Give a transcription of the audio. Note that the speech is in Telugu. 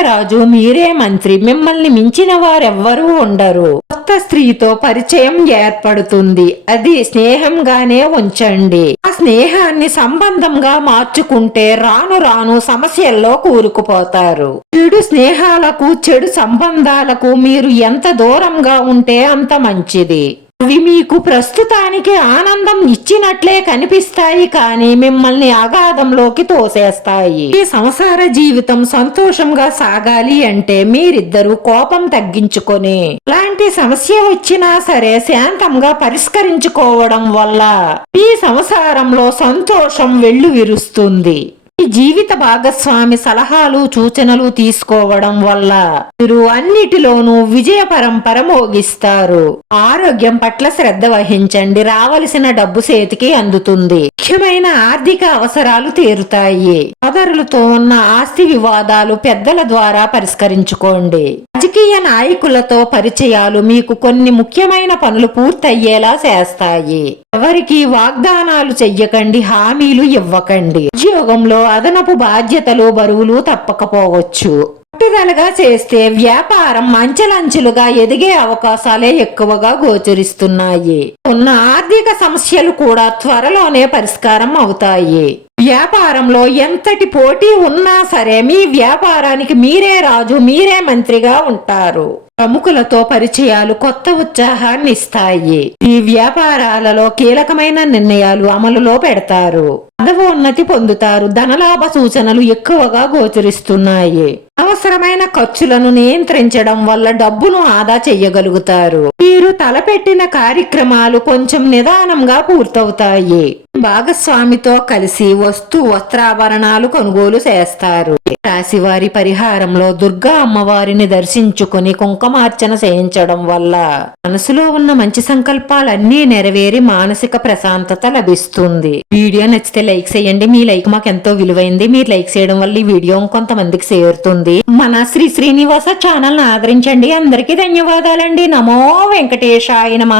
రాజు మీరే మంత్రి. మిమ్మల్ని మించిన వారెవ్వరూ ఉండరు. కొత్త స్త్రీతో పరిచయం ఏర్పడుతుంది. అది స్నేహంగానే ఉంచండి. ఆ స్నేహాన్ని సంబంధంగా మార్చుకుంటే రాను రాను సమస్యల్లో కూరుకుపోతారు. చెడు స్నేహాలకు చెడు సంబంధాలకు మీరు ఎంత దూరంగా ఉంటే అంత మంచిది. అవి మీకు ప్రస్తుతానికి ఆనందం ఇచ్చినట్లే కనిపిస్తాయి కానీ మిమ్మల్ని అగాధంలోకి తోసేస్తాయి. ఈ సంసార జీవితం సంతోషంగా సాగాలి అంటే మీరిద్దరూ కోపం తగ్గించుకొని ఎలాంటి సమస్య వచ్చినా సరే శాంతంగా పరిష్కరించుకోవడం వల్ల ఈ సంసారంలో సంతోషం వెళ్ళు విరుస్తుంది జీవిత భాగస్వామి సలహాలు సూచనలు తీసుకోవడం వల్ల మీరు అన్నిటిలోనూ విజయ పరంపర మోగిస్తారు ఆరోగ్యం పట్ల శ్రద్ధ వహించండి. రావలసిన డబ్బు చేతికి అందుతుంది. ముఖ్యమైన ఆర్థిక అవసరాలు తీరుతాయి. సోదరులతో ఉన్న ఆస్తి వివాదాలు పెద్దల ద్వారా పరిష్కరించుకోండి. రాజకీయ నాయకులతో పరిచయాలు మీకు కొన్ని ముఖ్యమైన పనులు పూర్తయ్యేలా చేస్తాయి. ఎవరికి వాగ్దానాలు చెయ్యకండి హామీలు ఇవ్వకండి. ఉద్యోగంలో అదనపు బాధ్యతలు బరువులు తప్పకపోవచ్చు. పట్టుదలగా చేస్తే వ్యాపారం అంచెలంచెలుగా ఎదిగే అవకాశాలే ఎక్కువగా గోచరిస్తున్నాయి. ఉన్న ఆర్థిక సమస్యలు కూడా త్వరలోనే పరిష్కారం అవుతాయి. వ్యాపారంలో ఎంతటి పోటీ ఉన్నా సరే మీ వ్యాపారానికి మీరే రాజు మీరే మంత్రిగా ఉంటారు. ప్రముఖులతో పరిచయాలు కొత్త ఉత్సాహాన్ని ఇస్తాయి. ఈ వ్యాపారాలలో కీలకమైన నిర్ణయాలు అమలులో పెడతారు. పదవోన్నతి పొందుతారు. ధనలాభ సూచనలు ఎక్కువగా గోచరిస్తున్నాయి. అవసరమైన ఖర్చులను నియంత్రించడం వల్ల డబ్బును ఆదా చేయగలుగుతారు. మీరు తలపెట్టిన కార్యక్రమాలు కొంచెం నిదానంగా పూర్తవుతాయి. భాగస్వామితో కలిసి వస్తు వస్త్రాభరణాలు కొనుగోలు చేస్తారు. రాశివారి పరిహారంలో దుర్గా అమ్మవారిని దర్శించుకుని కుంకుమార్చన చేయించడం వల్ల మనసులో ఉన్న మంచి సంకల్పాలన్నీ నెరవేరి మానసిక ప్రశాంతత లభిస్తుంది. వీడియో నచ్చితే లైక్ చేయండి. మీ లైక్ మాకు ఎంతో విలువైంది. మీరు లైక్ చేయడం వల్ల ఈ వీడియో కొంతమందికి చేరుతుంది. మన శ్రీ శ్రీనివాస ఛానల్ ఆదరించండి. అందరికీ ధన్యవాదాలండి. నమో వెంకటేశాయ నమ.